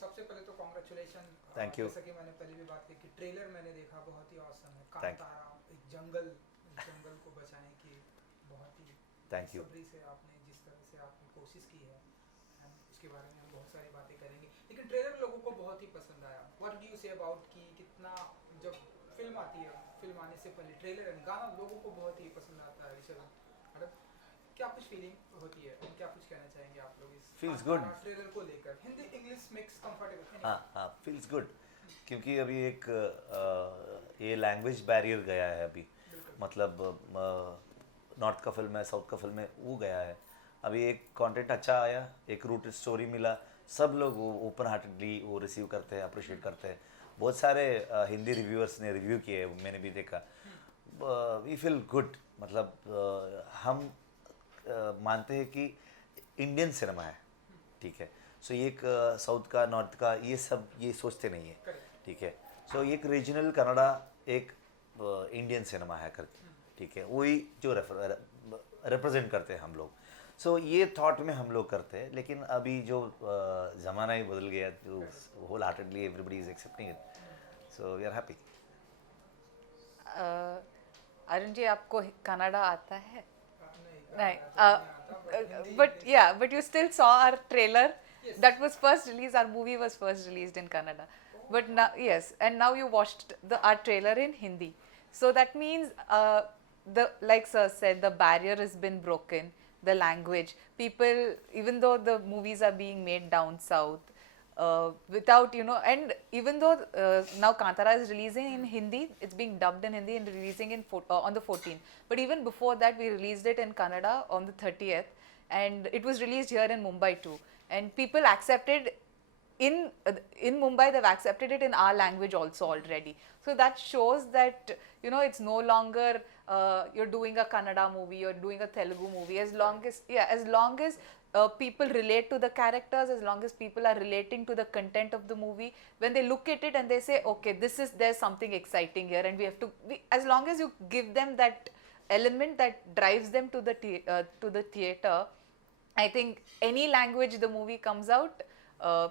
सबसे पहले तो कॉन्ग्रेचुलेशन। Thank you. जैसा कि मैंने पहले भी बात की कि ट्रेलर मैंने देखा, बहुत ही औसम है। थैंक कांतारा, एक जंगल को बचाने की बहुत ही थैंक यू। बेसब्री से आपने जिस तरह से आपने कोशिश की है, उसके बारे में हम बहुत सारी बातें करेंगे। लेकिन ट्रेलर लोगों को बहुत ही पसंद आया। What do you say about कि कितना, जब फिल्म आती है, फिल्म आने से पहले ट्रेलर एंड गाना लोगों को बहुत ही पसंद आता है। ऋषभ मैडम, क्या कुछ फीलिंग होती है और क्या कुछ कहना चाहेंगे आप लोग इस फील्स गुड। कांतारा ट्रेलर को लेकर? Hindi English mix comfortable? हाँ हाँ, फील्स गुड। क्योंकि अभी एक ये लैंग्वेज बैरियर गया है अभी। बिल्कुल मतलब नॉर्थ का फिल्म है, साउथ का फिल्म है, वो गया है। अभी एक कंटेंट अच्छा आया, एक रूटेड स्टोरी मिला, सब लोग वो ओपन हार्टेडली वो रिसीव करते हैं, अप्रिशिएट करते हैं। बहुत सारे हिंदी रिव्यूअर्स ने रिव्यू किए, मैंने भी देखा। We feel good. मतलब हम मानते हैं कि इंडियन सिनेमा है, ठीक है। सो ये एक साउथ का, नॉर्थ का, ये सब ये सोचते नहीं है, करेक्ट। ठीक है। सो एक रीजनल कनाडा, एक इंडियन सिनेमा है करके, ठीक है, वही जो रिप्रेजेंट करते हैं हम लोग। सो ये थॉट में हम लोग करते हैं। लेकिन अभी जो ज़माना ही बदल गया, जो wholeheartedly everybody is accepting it, so we are happy. Arun ji, आपको कनाडा आता है? नहीं, नहीं, कनाडा तो नहीं आता, but Hindi but English. yeah, but you still saw our trailer. Yes. That was first released. Our movie was first released in Kannada. But now, yes, and now you watched our trailer in Hindi. So that means, like Sir said, the barrier has been broken. The language, people, even though the movies are being made down south, without, and even though now Kantara is releasing in Hindi, it's being dubbed in Hindi and releasing on the 14th. But even before that, we released it in Kannada on the 30th, and it was released here in Mumbai too. And people accepted in Mumbai, they've accepted it in our language also already. So that shows that it's no longer you're doing a Kannada movie, you're doing a Telugu movie. As long as people relate to the characters, as long as people are relating to the content of the movie, when they look at it and they say, okay, there's something exciting here, and as long as you give them that element that drives them to the theater, I think any language the movie comes out,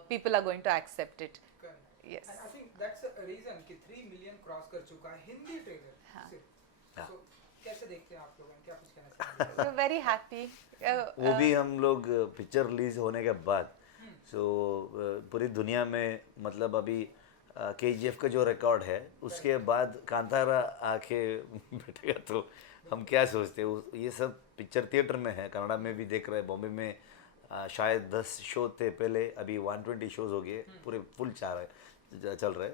people are going to accept it. Correct. Yes. And I think that's a reason कि 3 million cross कर चुका है Hindi trailer हाँ। सिर्फ। हाँ। सो कैसे देखते हैं आप लोग, क्या कुछ कहना चाहेंगे? We're very happy. वो भी हम लोग पिक्चर रिलीज होने के बाद, सो पूरी दुनिया में, मतलब अभी KGF का जो रिकॉर्ड है, उसके बाद कांतारा आके बैठेगा तो हम क्या सोचते हैं। ये सब पिक्चर थिएटर में है, कनाडा में भी देख रहे हैं, बॉम्बे में शायद 10 शो थे पहले, अभी 120 शोज हो गए, पूरे फुल चल रहे।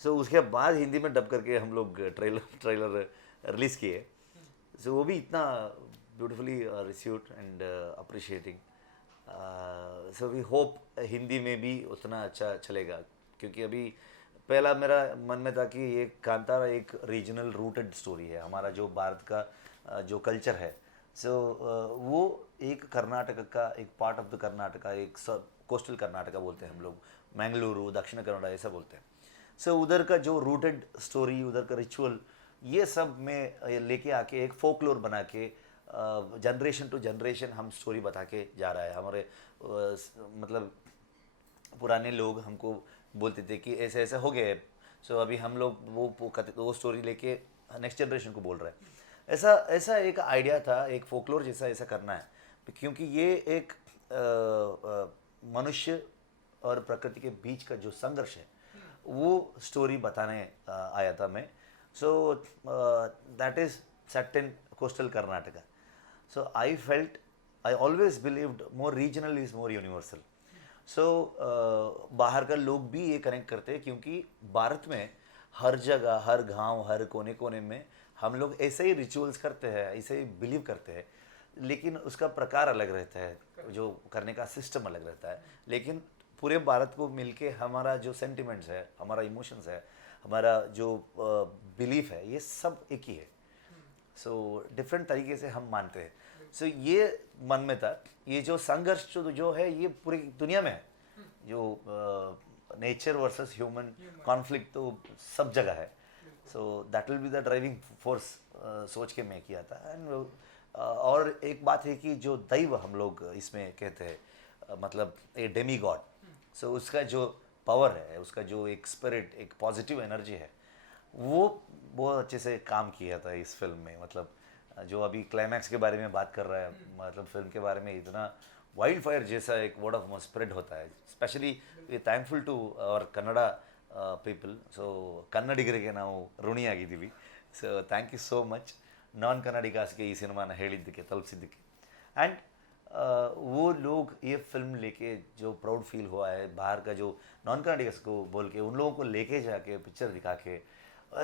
सो उसके बाद हिंदी में डब करके हम लोग ट्रेलर रिलीज़ किए। सो वो भी इतना beautifully received and appreciating. So we hope Hindi में भी उतना अच्छा चलेगा, क्योंकि अभी पहला मेरा मन में था कि ये कांतारा एक रीजनल रूटेड स्टोरी है, हमारा जो भारत का जो कल्चर है। सो वो एक कर्नाटक का एक पार्ट ऑफ द कर्नाटका, एक सब कोस्टल कर्नाटका बोलते हैं हम लोग, मैंगलुरु, दक्षिण कन्नड़ा ऐसा बोलते हैं। सो उधर का जो रूटेड स्टोरी, उधर का रिचुअल, ये सब में लेके आके एक फोकलोर बना के जनरेशन टू जनरेशन हम स्टोरी बता के जा रहा है। हमारे मतलब पुराने लोग हमको बोलते थे कि ऐसे ऐसे हो गए। सो अभी हम लोग वो स्टोरी लेके नेक्स्ट जनरेशन को बोल रहे हैं। ऐसा एक आइडिया था, एक फोकलोर जैसा ऐसा करना है, क्योंकि ये एक मनुष्य और प्रकृति के बीच का जो संघर्ष है, वो स्टोरी बताने आया था मैं। So that is set in coastal Karnataka. So I always believed more regional is more universal. So बाहर का लोग भी ये कनेक्ट करते हैं, क्योंकि भारत में हर जगह, हर गांव, हर कोने कोने में हम लोग ऐसे ही रिचुअल्स करते हैं, ऐसे ही बिलीव करते हैं, लेकिन उसका प्रकार अलग रहता है, जो करने का सिस्टम अलग रहता है। लेकिन पूरे भारत को मिलके हमारा जो सेंटिमेंट्स है, हमारा इमोशंस है, हमारा जो बिलीफ है, ये सब एक ही है। सो डिफरेंट तरीके से हम मानते हैं। सो ये मन में था, ये जो संघर्ष जो है, ये पूरी दुनिया में है। जो नेचर वर्सेस ह्यूमन कॉन्फ्लिक्ट तो सब जगह है। So that will be the driving force सोच के मैं किया था। एंड और एक बात है कि जो दैव हम लोग इसमें कहते हैं, मतलब ए डेमी गॉड, सो उसका जो पावर है, उसका जो एक स्पिरिट, एक पॉजिटिव एनर्जी है, वो बहुत अच्छे से काम किया था इस फिल्म में। मतलब जो अभी क्लाइमैक्स के बारे में बात कर रहा है, मतलब फिल्म के बारे में इतना वाइल्ड फायर जैसा एक वर्ड ऑफ माउथ स्प्रेड होता है। Specially we thankful to our Kannada people. So ಕನ್ನಡಿಗರಿಗೆ ನಾವು ಋಣಿಯಾಗಿದ್ದೀವಿ. So thank you so much non ಕನ್ನಡಿಗಾಸ್ಗೆ ಈ ಸಿನಿಮಾನ ಹೇಳಿದ್ದಕ್ಕೆ, ತಲುಪಿಸಿದ್ದಕ್ಕೆ. एंड वो लोग ये फिल्म लेके जो प्राउड फील हुआ है बाहर का, जो नॉन कनाडिगस को बोल के उन लोगों को लेके जाके पिक्चर दिखा के,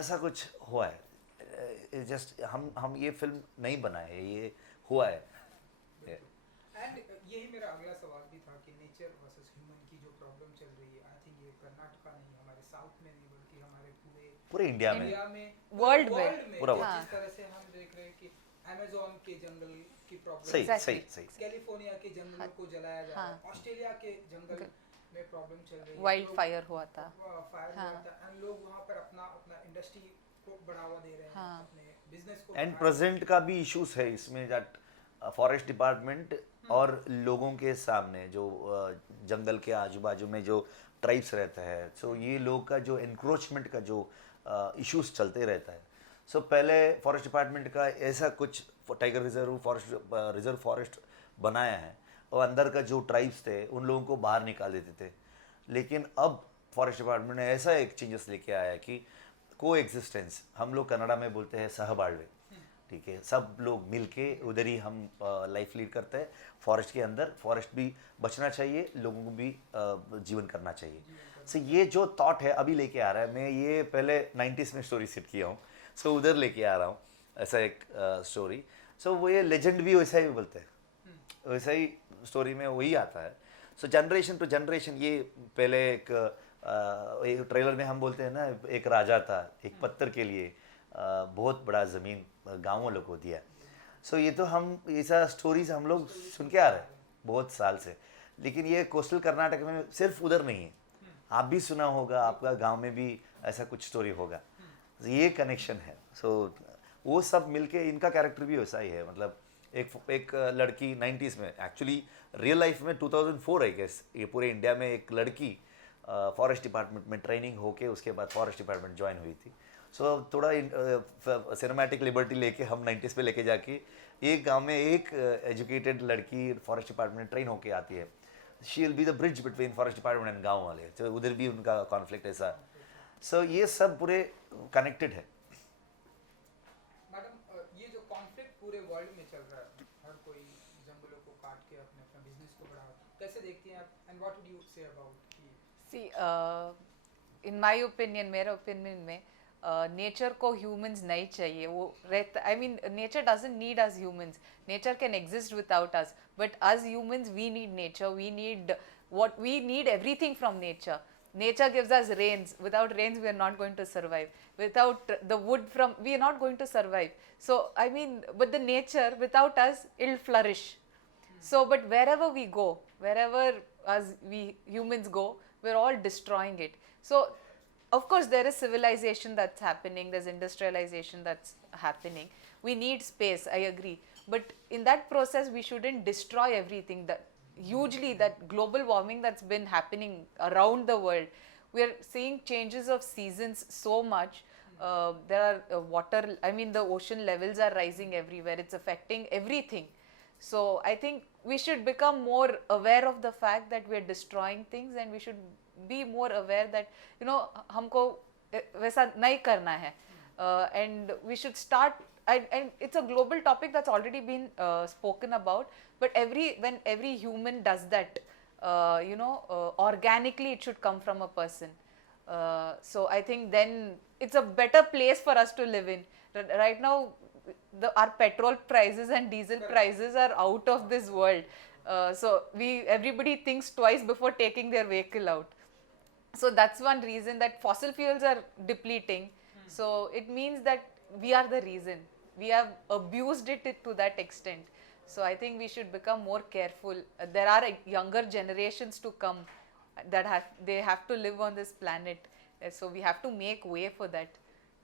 ऐसा कुछ हुआ है. जस्ट हम ये फिल्म नहीं बनाए, ये हुआ है. एंड यही मेरा अगला सवाल भी था कि नेचर वर्सेस ह्यूमन की जो प्रॉब्लम चल रही है, आई थिंक ये कर्नाटका नहीं, हमारे साउथ में नहीं, बल्कि हमारे पूरे इंडिया में, वर्ल्ड में पूरा जिस तरह से हम देख रहे हैं कि अमेज़न के जंगल की प्रॉब्लम, सही Exactly. सही सही. कैलिफोर्निया के जंगलों को जलाया जा रहा है, ऑस्ट्रेलिया के जंगल में प्रॉब्लम चल रही है, वाइल्ड फायर हुआ था. फायर हुआ था, एंड लोग वहाँ पर अपना अपना इंडस्ट्री को बढ़ावा दे रहे हैं, अपने बिजनेस को एंड प्रेजेंट का भी इश्यूज है इसमें, दैट फॉरेस्ट डिपार्टमेंट और लोगों के सामने जो जंगल के आजू बाजू में जो ट्राइब्स रहते हैं, सो ये लोग का जो इंक्रोचमेंट का जो इश्यूज चलते रहता है. सो पहले फॉरेस्ट डिपार्टमेंट का ऐसा कुछ टाइगर रिजर्व फॉरेस्ट बनाया है, और अंदर का जो ट्राइब्स थे उन लोगों को बाहर निकाल देते थे. लेकिन अब फॉरेस्ट डिपार्टमेंट ने ऐसा एक चेंजेस लेके आया है कि को एग्जिस्टेंस, हम लोग कन्नड़ा में बोलते हैं सहबाಳ್ವೆ, ठीक है, सब लोग मिलके उधर ही हम लाइफ लीड करते हैं फॉरेस्ट के अंदर. फॉरेस्ट भी बचना चाहिए, लोगों को भी जीवन करना चाहिए. सो ये जो थॉट है अभी लेके आ रहा है, मैं ये पहले 90s में स्टोरी सेट किया हूँ, सो उधर लेके आ रहा हूँ ऐसा एक स्टोरी. सो वो ये लेजेंड भी वैसा ही बोलते हैं, वैसा ही स्टोरी में वही आता है. सो जनरेशन टू जनरेशन, ये पहले एक ट्रेलर में हम बोलते हैं ना, एक राजा था, एक पत्थर के लिए बहुत बड़ा ज़मीन गाँव वालों को दिया. सो ये तो हम ऐसा स्टोरीज हम लोग सुन के आ रहे हैं बहुत साल से. लेकिन ये कोस्टल कर्नाटक में सिर्फ उधर नहीं है, आप भी सुना होगा, आपका गांव में भी ऐसा कुछ स्टोरी होगा. ये कनेक्शन है. सो वो सब मिलके, इनका कैरेक्टर भी वैसा ही है. मतलब एक लड़की 90s में, एक्चुअली रियल लाइफ में 2004 आई गेस, ये पूरे इंडिया में एक लड़की फॉरेस्ट डिपार्टमेंट में ट्रेनिंग होके उसके बाद फॉरेस्ट डिपार्टमेंट ज्वाइन हुई थी. सो थोड़ा सिनेमैटिक लिबर्टी लेके हम 90s पे लेके जाके एक गांव में एक एजुकेटेड लड़की फॉरेस्ट डिपार्टमेंट में ट्रेन होके आती है. She will be the bridge between forest department and गांव वाले. तो उधर भी उनका कॉन्फ्लिक्ट ऐसा. सो ये सब पूरे कनेक्टेड है. मैडम, ये जो कॉन्फ्लिक्ट पूरे वर्ल्ड में चल रहा है, हर कोई जंगलों को काट के अपने अपना बिजनेस को बढ़ावा, कैसे देखती हैं आप, and what would you say about? See, in my opinion, मेरे ओपिनियन में नेचर को ह्यूमंस नहीं चाहिए. वो रहता, I mean nature doesn't need us humans. Nature can exist without us, but us humans we need nature. We need what we need everything from nature. Nature gives us rains. Without rains we are not going to survive. Without the wood from, we are not going to survive. So I mean, but the nature without us, it'll flourish. So but wherever we go, wherever as we humans go, we're all destroying it. So of course there is civilization that's happening, there's industrialization that's happening. We need space, I agree, but in that process we shouldn't destroy everything. That hugely, that global warming that's been happening around the world, we are seeing changes of seasons so much. There are water, I mean the ocean levels are rising everywhere. It's affecting everything. So I think we should become more aware of the fact that we are destroying things, and we should be more aware that, you know, हमको वैसा नहीं करना है. And we should start, and it's a global topic that's already been spoken about, but when every human does that, organically it should come from a person. So I think then it's a better place for us to live in. Right now our petrol prices and diesel prices are out of this world. So everybody thinks twice before taking their vehicle out. So that's one reason that fossil fuels are depleting. So it means that we are the reason. We have abused it to that extent. So I think we should become more careful. There are younger generations to come that they have to live on this planet. So we have to make way for that.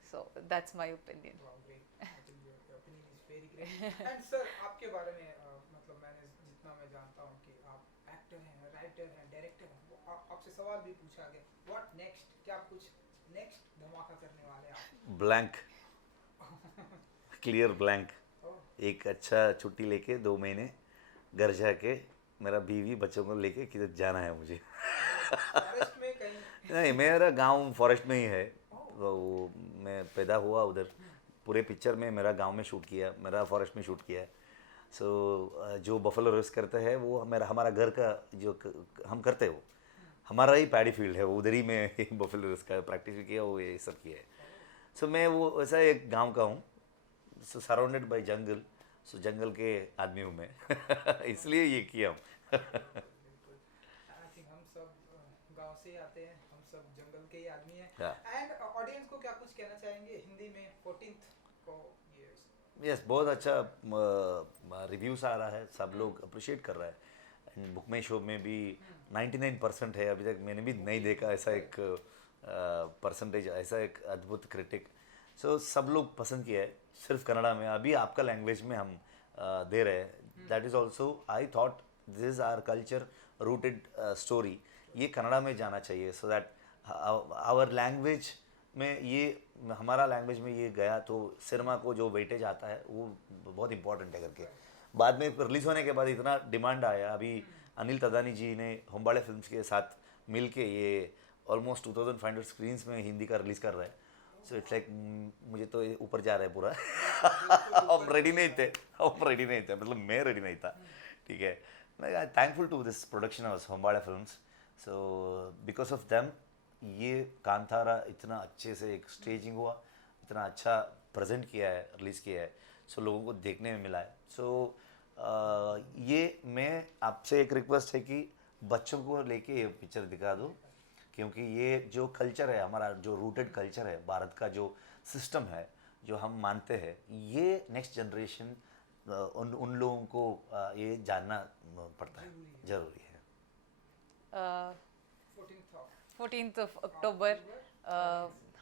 So that's my opinion. Wow, great. I think your opinion is very great. And sir, आपके बारे में मतलब मैंने जितना मैं जानता हूँ कि आप एक्टर हैं, राइटर हैं, डायरेक्टर हैं, वो आपसे आपसे सवाल भी पूछा गया, व्हाट नेक्स्ट, क्या कुछ नेक्स्ट धमाका करने वाले हैं आप? Blank, clear blank. ओह, एक अच्छा छुट्टी लेके 2 महीने घर जाके मेरा बीवी बच्चों को लेके किधर जाना है मुझे। फॉरेस्ट में कहीं? नहीं, मेरा गांव फॉरेस्ट में ही है, तो वो मैं पैदा हुआ उधर। पूरे पिक्चर में मेरा गांव में शूट किया, मेरा फॉरेस्ट में शूट किया है। सो जो बफेलो रेस करते हैं वो मेरा हमारा घर का जो हम करते हो, हमारा ही पैडी फील्ड है, वो उधर ही मैं बफेलो रेस का प्रैक्टिस भी किया, वो ये सब किया है। सो मैं वो वैसा एक गांव का हूँ, सो सराउंडेड बाय जंगल, सो जंगल के आदमी हूँ मैं। इसलिए ये किया हूँ। बिल्कुल, आई थिंक हम सब गांव से ही आते हैं, हम सब जंगल के ही आदमी हैं। हाँ। एंड ऑडियंस को क्या कुछ कहना चाहेंगे हिंदी में 14th को ये? यस, बहुत अच्छा रिव्यूज़ आ रहा है, सब लोग अप्रिशिएट कर रहा है। एंड बुक माई शो में भी 99% है, अभी तक मैंने भी नहीं देखा ऐसा एक परसेंटेज, ऐसा एक अद्भुत क्रिटिक। सो सब लोग पसंद किया है, सिर्फ कन्नड़ा में। अभी आपका लैंग्वेज में हम दे रहे हैं, that is also I thought this is our culture rooted story, ये कन्नड़ा में जाना चाहिए, सो दैट आवर लैंग्वेज में ये, हमारा लैंग्वेज में ये गया तो सिनेमा को जो वेटेज आता है वो बहुत इंपॉर्टेंट है करके। बाद में रिलीज़ होने के बाद इतना डिमांड आया, अभी अनिल तदानी जी ने होम्बाड़े फिल्म्स के साथ मिल के ये ऑलमोस्ट 2500 स्क्रीन्स में हिंदी का रिलीज़ कर रहा है। सो इट्स लाइक मुझे तो ये ऊपर जा रहा है पूरा। हम रेडी नहीं थे, मतलब मैं रेडी नहीं था, ठीक है। मैं thankful to this production house Hombale films, so because of them ये कांतारा इतना अच्छे से एक स्टेजिंग हुआ, इतना अच्छा प्रेजेंट किया है, रिलीज़ किया है, सो लोगों को देखने में मिला है। सो ये मैं आपसे एक रिक्वेस्ट है कि बच्चों को लेके ये पिक्चर दिखा दो, क्योंकि ये जो कल्चर है हमारा, जो रूटेड कल्चर है भारत का, जो सिस्टम है, जो हम मानते हैं, ये नेक्स्ट जनरेशन उन लोगों को ये जानना पड़ता है, ज़रूरी है। 14th of 14th of October.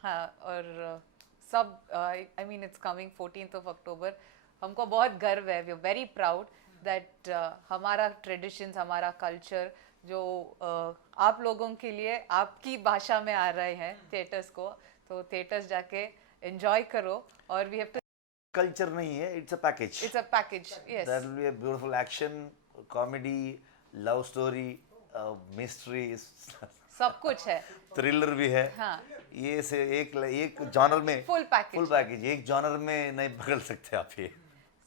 हाँ, और सब I mean it's coming 14th of October. हमको बहुत गर्व है, we are very proud that हमारा ट्रेडिशंस, हमारा कल्चर जो आप लोगों के लिए आपकी भाषा में आ रहे हैं थिएटर्स को, तो थिएटर्स जाके एंजॉय करो। और वी हैव टू, कल्चर नहीं है, it's a package, it's a package, yes, that will be a beautiful action, comedy, love story, mystery, सब कुछ है, थ्रिलर भी है। हाँ, ये से एक जॉनर में फुल पैकेज, एक जॉनर में नहीं पकड़ सकते आप ये।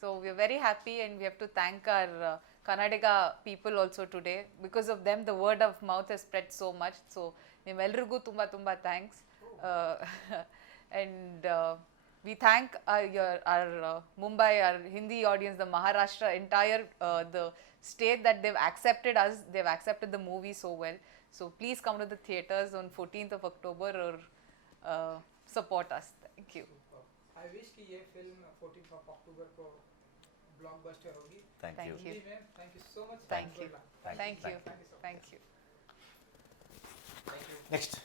So we are very happy, and we have to thank our Karnataka people also today. Because of them, the word of mouth has spread so much. So nimelrigu tumba tumba thanks, and we thank our Mumbai, our Hindi audience, the Maharashtra, entire the state that they've accepted us. They've accepted the movie so well. So please come to the theaters on 14th of October or support us. Thank you. I wish कि ये film 14th of October को blockbuster होगी। Thank you. Thank you. Hindi में thank you so much. Thank you. Thank you. Thank you. Thank you so much. Thank you. Thank you. Next